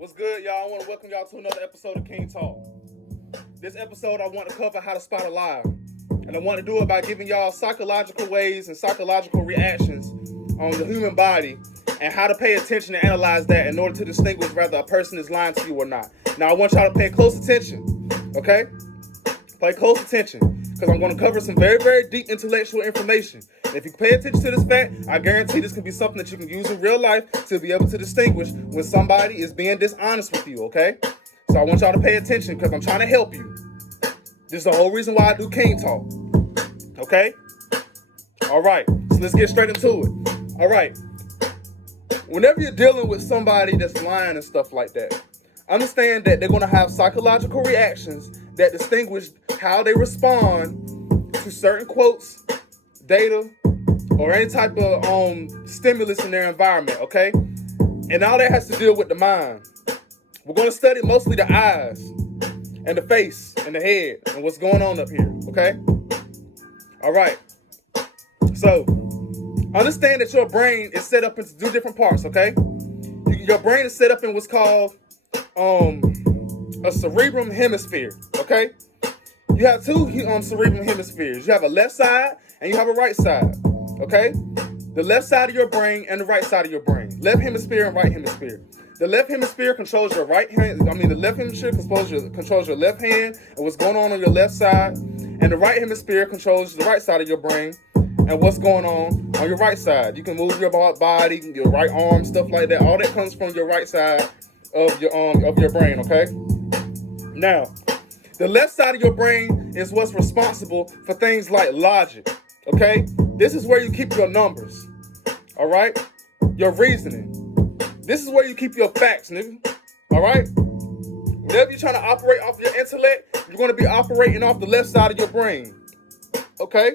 What's good, y'all? I want to welcome y'all to another episode of King Talk. This episode, I want to cover how to spot a lie. And I want to do it by giving y'all psychological ways and psychological reactions on the human body and how to pay attention and analyze that in order to distinguish whether a person is lying to you or not. Now, I want y'all to pay close attention, okay? Pay close attention, because I'm going to cover some very, very deep intellectual information. And if you pay attention to this fact, I guarantee this can be something that you can use in real life to be able to distinguish when somebody is being dishonest with you, okay? So I want y'all to pay attention because I'm trying to help you. This is the whole reason why I do King Talk, okay? All right, so let's get straight into it. All right, whenever you're dealing with somebody that's lying and stuff like that, understand that they're going to have psychological reactions that distinguish how they respond to certain quotes, data, or any type of stimulus in their environment, okay? And all that has to deal with the mind. We're going to study mostly the eyes and the face and the head and what's going on up here, okay? All right. So, understand that your brain is set up into two different parts, okay? Your brain is set up in what's called a cerebrum hemisphere, okay? You have two cerebrum hemispheres. You have a left side and you have a right side, okay? The left side of your brain and the right side of your brain. Left hemisphere and right hemisphere. The left hemisphere controls your right hand. The left hemisphere controls your left hand and what's going on your left side. And the right hemisphere controls the right side of your brain and what's going on your right side. You can move your body, your right arm, stuff like that. All that comes from your right side of your brain, okay? Now, the left side of your brain is what's responsible for things like logic, okay? This is where you keep your numbers, all right? Your reasoning. This is where you keep your facts, nigga, all right? Whenever you're trying to operate off your intellect, you're going to be operating off the left side of your brain, okay?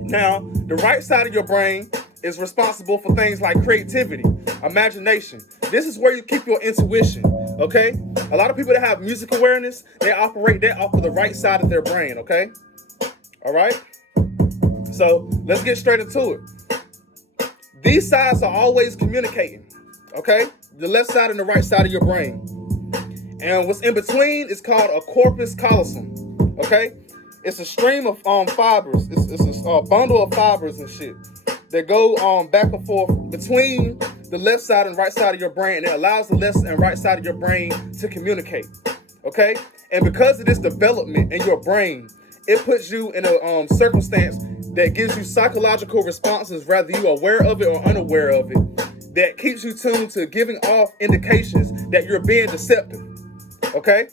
Now, the right side of your brain is responsible for things like creativity, imagination. This is where you keep your intuition, okay? A lot of people that have music awareness, they operate that off of the right side of their brain, okay? All right? So, let's get straight into it. These sides are always communicating, okay? The left side and the right side of your brain. And what's in between is called a corpus callosum, okay? It's a stream of fibers. It's a bundle of fibers and shit that go back and forth between the left side and right side of your brain, and it allows the left and right side of your brain to communicate, okay? And because of this development in your brain, it puts you in a circumstance that gives you psychological responses, whether you're aware of it or unaware of it, that keeps you tuned to giving off indications that you're being deceptive, okay?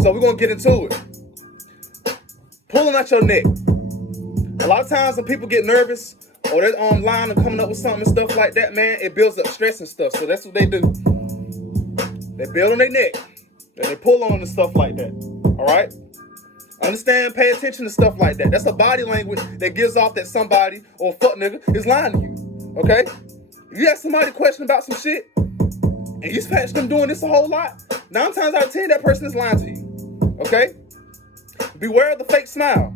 So we're going to get into it. Pulling out your neck. A lot of times when people get nervous or they're online and coming up with something and stuff like that, man, it builds up stress and stuff. So that's what they do. They build on their neck and they pull on and stuff like that. All right? Understand, pay attention to stuff like that. That's a body language that gives off that somebody or fuck nigga is lying to you. Okay? If you ask somebody a question about some shit and you catch them doing this a whole lot, 9 times out of 10 that person is lying to you. Okay? Beware of the fake smile.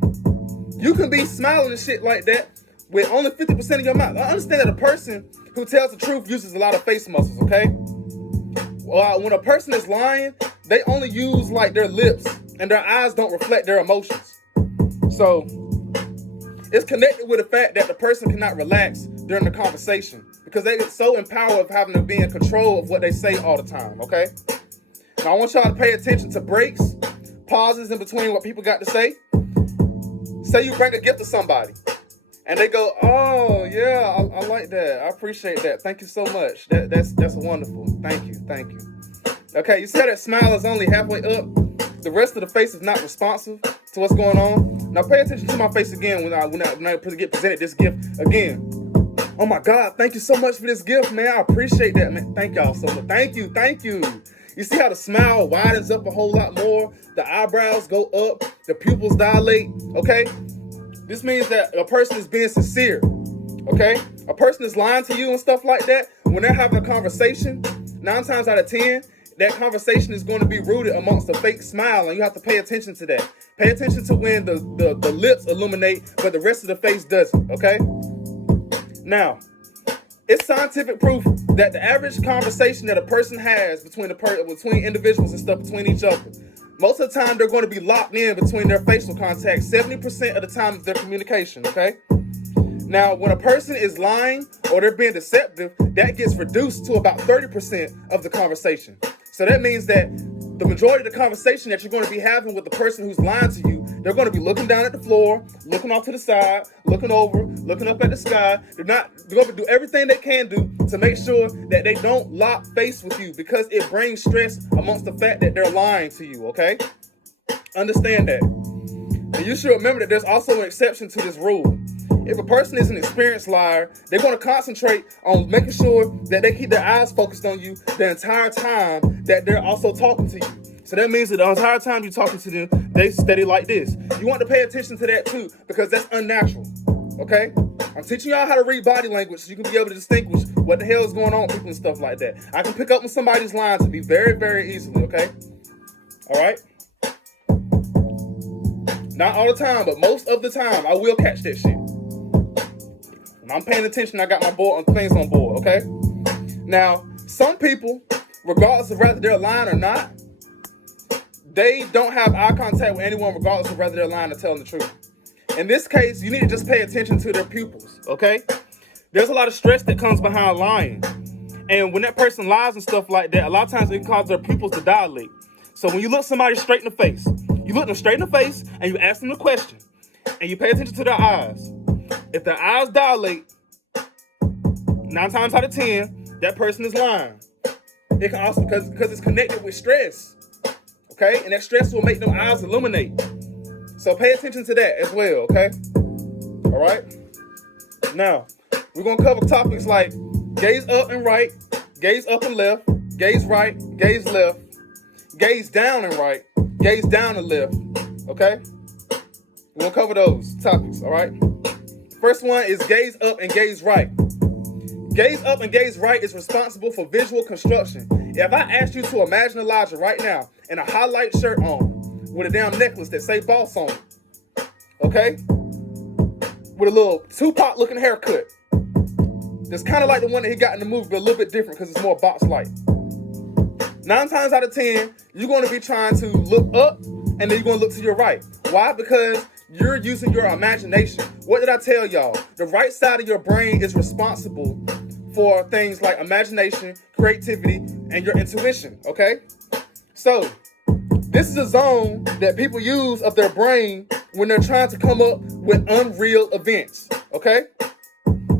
You can be smiling and shit like that with only 50% of your mouth. I understand that a person who tells the truth uses a lot of face muscles, okay? Well, when a person is lying, they only use like their lips and their eyes don't reflect their emotions. So it's connected with the fact that the person cannot relax during the conversation because they get so empowered of having to be in control of what they say all the time, okay? Now I want y'all to pay attention to breaks, pauses in between what people got to say. Say you bring a gift to somebody and they go, oh yeah, I like that. I appreciate that. Thank you so much. That's wonderful. Thank you. Okay, you see how that smile is only halfway up? The rest of the face is not responsive to what's going on. Now pay attention to my face again when I get presented this gift again. Oh my God, thank you so much for this gift, man. I appreciate that, man. Thank y'all so much. Thank you. You see how the smile widens up a whole lot more? The eyebrows go up, the pupils dilate, okay? This means that a person is being sincere, okay? A person is lying to you and stuff like that. When they're having a conversation, 9 times out of 10, that conversation is going to be rooted amongst a fake smile, and you have to pay attention to that. Pay attention to when the lips illuminate, but the rest of the face doesn't, okay? Now, It's scientific proof that the average conversation that a person has between individuals and stuff, between each other, most of the time they're going to be locked in between their facial contact 70% of the time of their communication, okay? Now, when a person is lying or they're being deceptive, that gets reduced to about 30% of the conversation. So that means that the majority of the conversation that you're going to be having with the person who's lying to you, they're going to be looking down at the floor, looking off to the side, looking over, looking up at the sky. They're going to do everything they can do to make sure that they don't lock face with you, because it brings stress amongst the fact that they're lying to you, okay? Understand that. And you should remember that there's also an exception to this rule. If a person is an experienced liar, they're going to concentrate on making sure that they keep their eyes focused on you the entire time that they're also talking to you. So that means that the entire time you're talking to them, they steady like this. You want to pay attention to that too, because that's unnatural, okay? I'm teaching y'all how to read body language so you can be able to distinguish what the hell is going on with people and stuff like that. I can pick up when somebody's lying to me very, very easily, okay? All right? Not all the time, but most of the time, I will catch that shit. When I'm paying attention, I got my things on board, okay? Now, some people, regardless of whether they're lying or not, they don't have eye contact with anyone regardless of whether they're lying or telling the truth. In this case, you need to just pay attention to their pupils, okay? There's a lot of stress that comes behind lying. And when that person lies and stuff like that, a lot of times it can cause their pupils to dilate. So when you look somebody straight in the face, you look them straight in the face and you ask them a question and you pay attention to their eyes. If their eyes dilate, 9 times out of 10, that person is lying. It can also, because it's connected with stress, okay? And that stress will make them eyes illuminate. So pay attention to that as well, okay? All right? Now, we're going to cover topics like gaze up and right, gaze up and left, gaze right, gaze left, gaze down and right, gaze down and left, okay? We're going to cover those topics, all right? First one is gaze up and gaze right. Gaze up and gaze right is responsible for visual construction. If I asked you to imagine Elijah right now in a highlight shirt on with a damn necklace that say boss on it, okay? With a little Tupac looking haircut. That's kind of like the one that he got in the movie, but a little bit different because it's more box-like. 9 times out of 10, you're going to be trying to look up and then you're going to look to your right. Why? Because you're using your imagination. What did I tell y'all? The right side of your brain is responsible for things like imagination, creativity, and your intuition, okay? So, this is a zone that people use of their brain when they're trying to come up with unreal events, okay?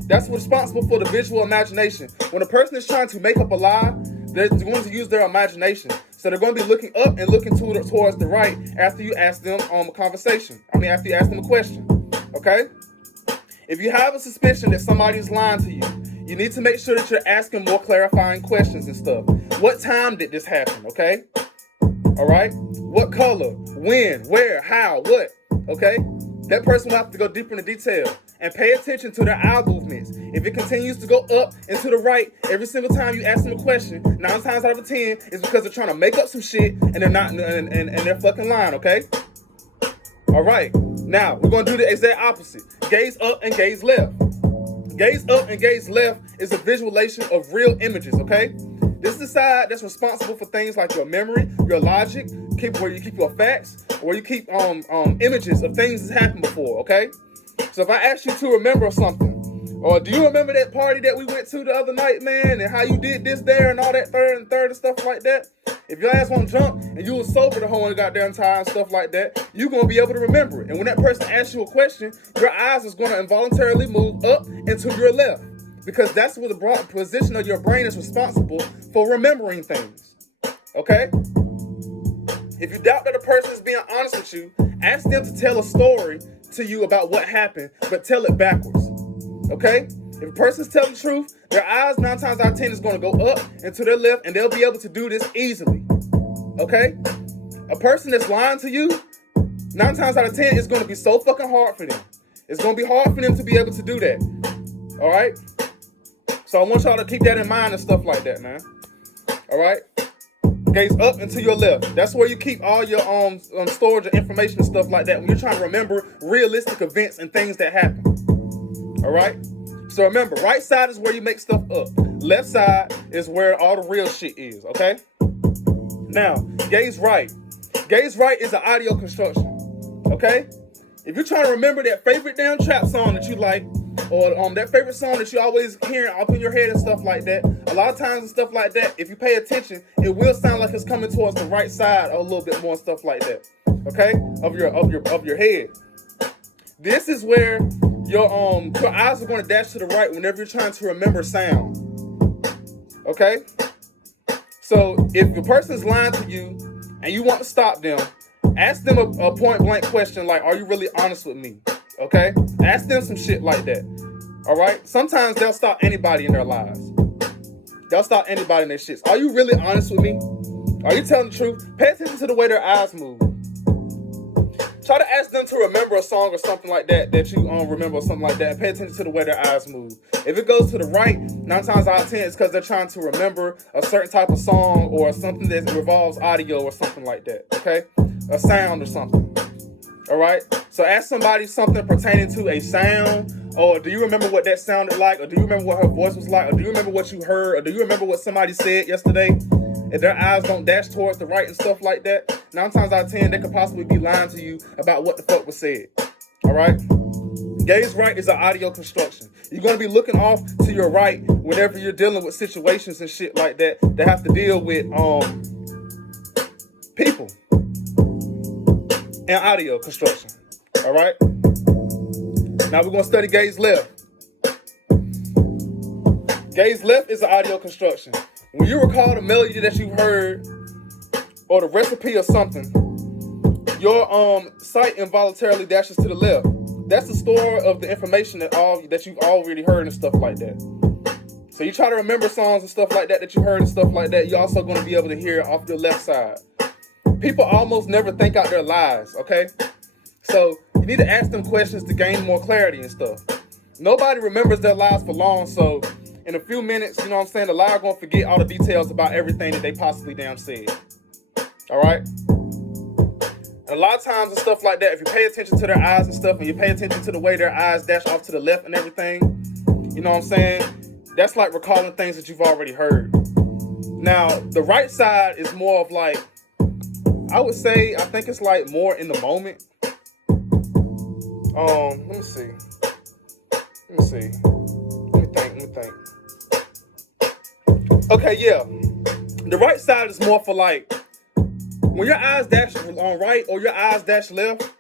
That's responsible for the visual imagination. When a person is trying to make up a lie, they're going to use their imagination. So they're going to be looking up and looking towards the right after you ask them a conversation. After you ask them a question, okay? If you have a suspicion that somebody's lying to you, you need to make sure that you're asking more clarifying questions and stuff. What time did this happen, okay? All right? What color? When? Where? How? What? Okay? That person will have to go deeper into detail and pay attention to their eye movements. If it continues to go up and to the right every single time you ask them a question, 9 times out of 10 is because they're trying to make up some shit and they're not, and they're fucking lying, okay? All right. Now, we're going to do the exact opposite. Gaze up and gaze left. Gaze up and gaze left is a visualization of real images, okay? This is the side that's responsible for things like your memory, your logic, where you keep your facts, where you keep images of things that's happened before, okay? So if I ask you to remember something, or do you remember that party that we went to the other night, man, and how you did this there and all that third and stuff like that? If your ass won't jump and you was sober the whole goddamn time and stuff like that, you're going to be able to remember it. And when that person asks you a question, your eyes is going to involuntarily move up and to your left, because that's where the broad position of your brain is responsible for remembering things, okay? If you doubt that a person is being honest with you, ask them to tell a story to you about what happened, but tell it backwards, okay? If a person's telling the truth, their eyes 9 times out of 10 is going to go up and to their left, and they'll be able to do this easily, okay? A person that's lying to you, 9 times out of 10, it's going to be so fucking hard for them. It's going to be hard for them to be able to do that, all right? So I want y'all to keep that in mind and stuff like that, man, all right? Gaze up and to your left. That's where you keep all your storage of information and stuff like that when you're trying to remember realistic events and things that happen. All right? So remember, right side is where you make stuff up. Left side is where all the real shit is, okay? Now, gaze right. Gaze right is an audio construction, okay? If you're trying to remember that favorite damn trap song that you like, or that favorite song that you always hearing up in your head and stuff like that, a lot of times and stuff like that, if you pay attention, it will sound like it's coming towards the right side a little bit more and stuff like that, okay? Of your head. This is where your eyes are going to dash to the right whenever you're trying to remember sound. Okay? So if the person's lying to you and you want to stop them, ask them a point blank question like, are you really honest with me? Okay? Ask them some shit like that. Alright? Sometimes they'll stop anybody in their lives. They'll stop anybody in their shits. Are you really honest with me? Are you telling the truth? Pay attention to the way their eyes move. Try to ask them to remember a song or something like that you remember or something like that. And pay attention to the way their eyes move. If it goes to the right, 9 times out of 10, it's because they're trying to remember a certain type of song or something that revolves audio or something like that. Okay? A sound or something. All right? So ask somebody something pertaining to a sound. Or do you remember what that sounded like? Or do you remember what her voice was like? Or do you remember what you heard? Or do you remember what somebody said yesterday? If their eyes don't dash towards the right and stuff like that, 9 times out of 10, they could possibly be lying to you about what the fuck was said. All right? Gaze right is an audio construction. You're going to be looking off to your right whenever you're dealing with situations and shit like that have to deal with people and audio construction. All right? Now we're going to study gaze left. Gaze left is an audio construction. When you recall the melody that you've heard or the recipe or something, your sight involuntarily dashes to the left. That's the store of the information that you've already heard and stuff like that. So you try to remember songs and stuff like that you heard and stuff like that, you're also going to be able to hear off your left side. People almost never think out their lies, okay? So you need to ask them questions to gain more clarity and stuff. Nobody remembers their lies for long, so in a few minutes, you know what I'm saying, the liar gonna forget all the details about everything that they possibly damn said. All right? And a lot of times and stuff like that, if you pay attention to their eyes and stuff, and you pay attention to the way their eyes dash off to the left and everything, you know what I'm saying, that's like recalling things that you've already heard. Now, the right side is more of like, I would say, I think it's like more in the moment. Let me see. Let me think. Okay, yeah. The right side is more for like, when your eyes dash on right or your eyes dash left,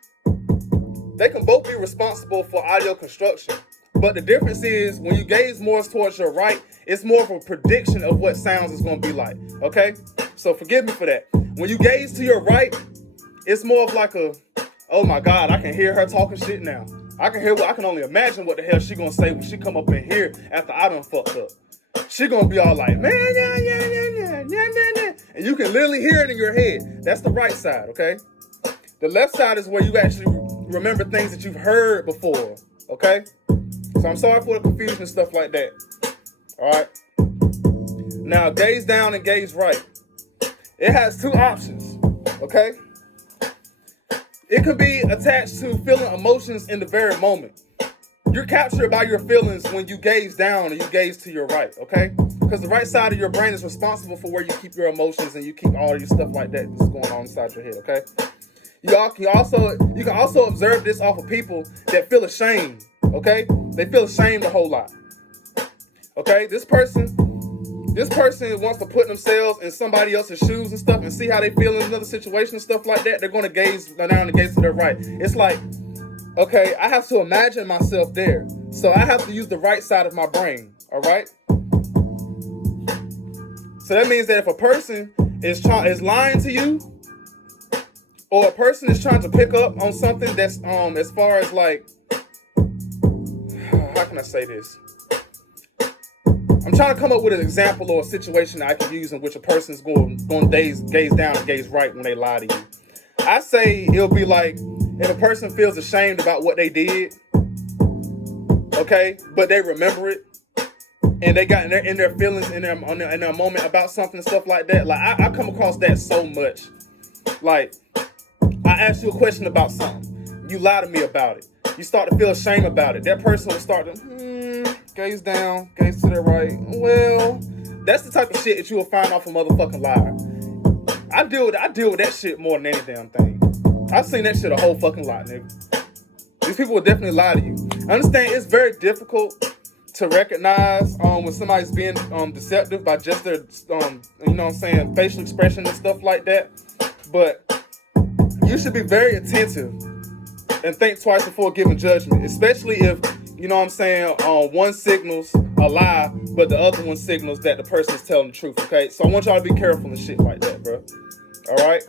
they can both be responsible for audio construction. But the difference is when you gaze more towards your right, it's more of a prediction of what sounds is going to be like. Okay? So forgive me for that. When you gaze to your right, it's more of like a, oh my God, I can hear her talking shit now. I can only imagine what the hell she gonna say when she come up in here after I done fucked up. She gonna be all like, man, yeah. And you can literally hear it in your head. That's the right side, okay? The left side is where you actually remember things that you've heard before, okay? So I'm sorry for the confusion and stuff like that. All right? Now, gaze down and gaze right. It has 2 options, okay? It can be attached to feeling emotions in the very moment. You're captured by your feelings when you gaze down and you gaze to your right, okay? Because the right side of your brain is responsible for where you keep your emotions and you keep all your stuff like that that's going on inside your head, okay? You can also observe this off of people that feel ashamed, okay? They feel ashamed a whole lot, okay? This person wants to put themselves in somebody else's shoes and stuff and see how they feel in another situation and stuff like that. They're going to gaze down and gaze to their right. It's like, okay, I have to imagine myself there. So I have to use the right side of my brain, all right? So that means that if a person is lying to you, or a person is trying to pick up on something that's as far as like, how can I say this? I'm trying to come up with an example or a situation that I can use in which a person is going to gaze down and gaze right when they lie to you. I say it'll be like if a person feels ashamed about what they did, okay, but they remember it, and they got in their feelings in their moment about something and stuff like that. Like I come across that so much. Like I ask you a question about something, you lie to me about it, you start to feel ashamed about it. That person will start to gaze down, gaze to the right. Well, that's the type of shit that you will find off a motherfucking liar. I deal with that shit more than any damn thing. I've seen that shit a whole fucking lot, nigga. These people will definitely lie to you. I understand it's very difficult to recognize when somebody's being deceptive by just their facial expression and stuff like that. But you should be very attentive and think twice before giving judgment, especially if one signals a lie, but the other one signals that the person is telling the truth. Okay, so I want y'all to be careful and shit like that, bro. All right.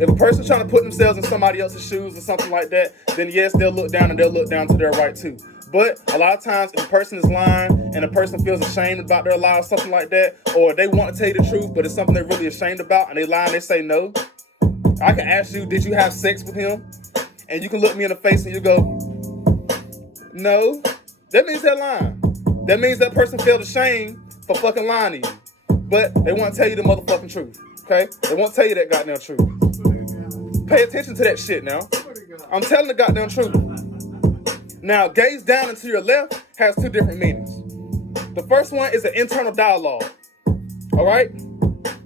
If a person's trying to put themselves in somebody else's shoes or something like that, then yes, they'll look down and they'll look down to their right too. But a lot of times, if a person is lying and a person feels ashamed about their lie or something like that, or they want to tell you the truth, but it's something they're really ashamed about, and they lie and they say no, I can ask you, did you have sex with him? And you can look me in the face and you go, no. That means they're lying. That means that person felt ashamed for fucking lying to you. But they want to tell you the motherfucking truth. Okay? They won't tell you that goddamn truth. Pay attention to that shit now. I'm telling the goddamn truth. Now, gaze down and to your left has two different meanings. The first one is an internal dialogue. Alright?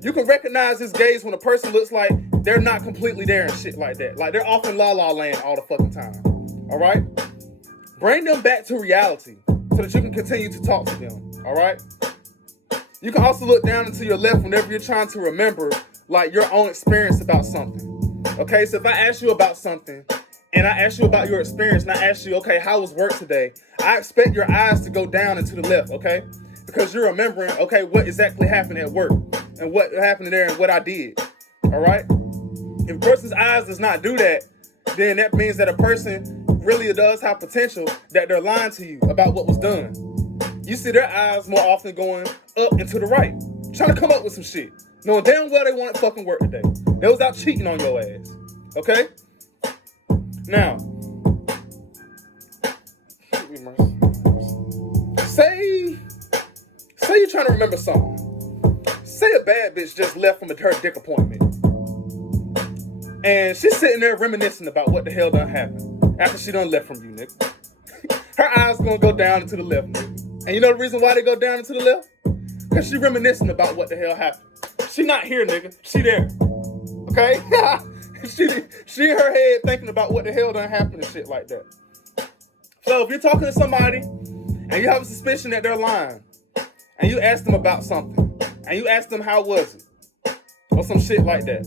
You can recognize this gaze when a person looks like they're not completely there and shit like that. Like they're off in la la land all the fucking time. Alright? Bring them back to reality so that you can continue to talk to them. Alright? You can also look down and to your left whenever you're trying to remember like your own experience about something. Okay, so if I ask you about something and I ask you about your experience and I ask you, okay, how was work today? I expect your eyes to go down and to the left, okay? Because you're remembering, okay, what exactly happened at work and what happened there and what I did, all right? If a person's eyes does not do that, then that means that a person really does have potential that they're lying to you about what was done. You see their eyes more often going up and to the right, trying to come up with some shit, knowing damn well they wanted fucking work today. They was out cheating on your ass, okay? Now, say you're trying to remember something. Say a bad bitch just left from her dick appointment. And she's sitting there reminiscing about what the hell done happened after she done left from you, nigga. Her eyes gonna go down and to the left, nigga. And you know the reason why they go down and to the left? Because she reminiscing about what the hell happened. She not here, nigga. She there. Okay? she in her head thinking about what the hell done happened and shit like that. So if you're talking to somebody and you have a suspicion that they're lying, and you ask them about something, and you ask them how was it, or some shit like that,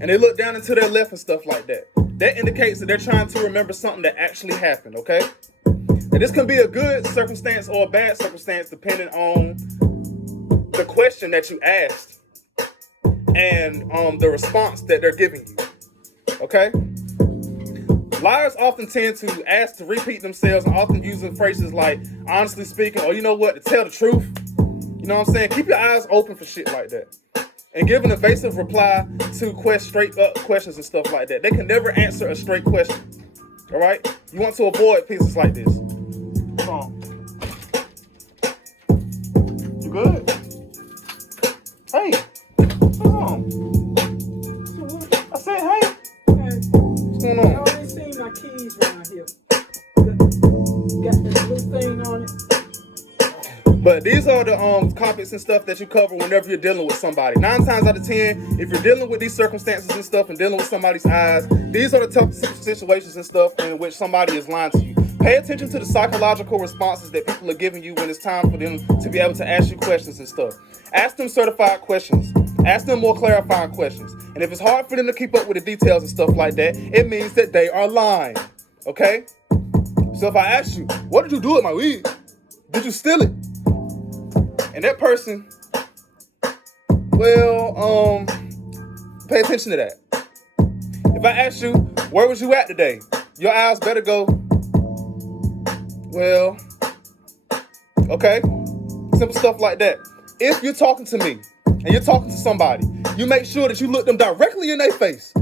and they look down into their left and stuff like that, that indicates that they're trying to remember something that actually happened, okay? And this can be a good circumstance or a bad circumstance depending on the question that you asked and the response that they're giving you, okay? Liars often tend to ask to repeat themselves and often using phrases like, honestly speaking, or you know what, to tell the truth. You know what I'm saying? Keep your eyes open for shit like that. And give an evasive reply to straight up questions and stuff like that. They can never answer a straight question. All right? You want to avoid pieces like this. Come on. You good? Hey. Come on. I said, hey. What's going on? I ain't seen my keys around here. Got this blue thing on it. But these are the topics and stuff that you cover whenever you're dealing with somebody. 9 times out of 10, if you're dealing with these circumstances and stuff and dealing with somebody's eyes, these are the tough situations and stuff in which somebody is lying to you. Pay attention to the psychological responses that people are giving you when it's time for them to be able to ask you questions and stuff. Ask them certified questions. Ask them more clarifying questions. And if it's hard for them to keep up with the details and stuff like that, it means that they are lying. Okay? So if I ask you, what did you do with my weed? Did you steal it? And that person, well, pay attention to that. If I ask you, where was you at today? Your eyes better go, well, okay? Simple stuff like that. If you're talking to me and you're talking to somebody, you make sure that you look them directly in their face.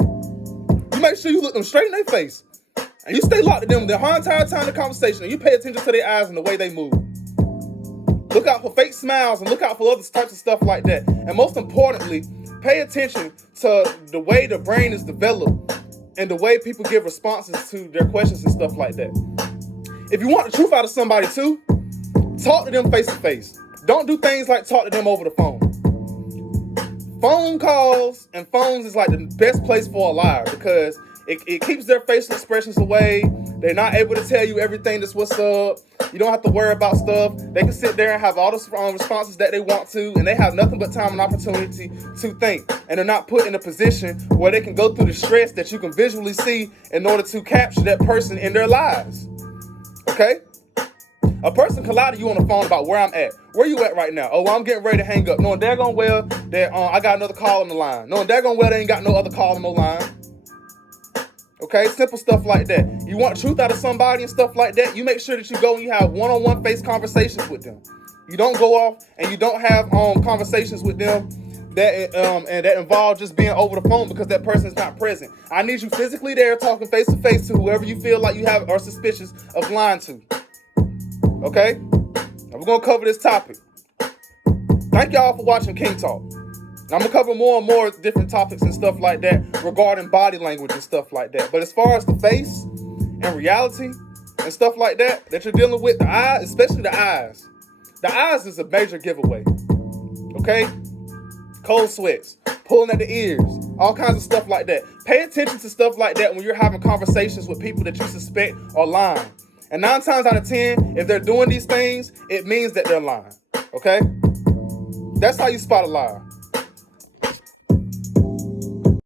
You make sure you look them straight in their face. And you stay locked to them the whole entire time of the conversation, and you pay attention to their eyes and the way they move. Look out for fake smiles and look out for other types of stuff like that. And most importantly, pay attention to the way the brain is developed and the way people give responses to their questions and stuff like that. If you want the truth out of somebody too, talk to them face to face. Don't do things like talk to them over the phone. Phone calls and phones is like the best place for a liar because it keeps their facial expressions away. They're not able to tell you everything that's what's up. You don't have to worry about stuff. They can sit there and have all the responses that they want to, and they have nothing but time and opportunity to think. And they're not put in a position where they can go through the stress that you can visually see in order to capture that person in their lives. Okay? A person can lie to you on the phone about where I'm at. Where you at right now? Oh, well, I'm getting ready to hang up. Knowing daggone well that I got another call on the line. Knowing daggone well they ain't got no other call on the line. Okay, simple stuff like that. You want truth out of somebody and stuff like that, you make sure that you go and you have one-on-one face conversations with them. You don't go off and you don't have conversations with them that involve just being over the phone because that person's not present. I need you physically there talking face to face to whoever you feel like you have are suspicious of lying to. Okay? Now we're going to cover this topic. Thank y'all for watching King Talk. Now I'm going to cover more and more different topics and stuff like that regarding body language and stuff like that. But as far as the face and reality and stuff like that you're dealing with, the eyes, especially the eyes. The eyes is a major giveaway. Okay? Cold sweats, pulling at the ears, all kinds of stuff like that. Pay attention to stuff like that when you're having conversations with people that you suspect are lying. And 9 times out of 10, if they're doing these things, it means that they're lying. Okay? That's how you spot a liar.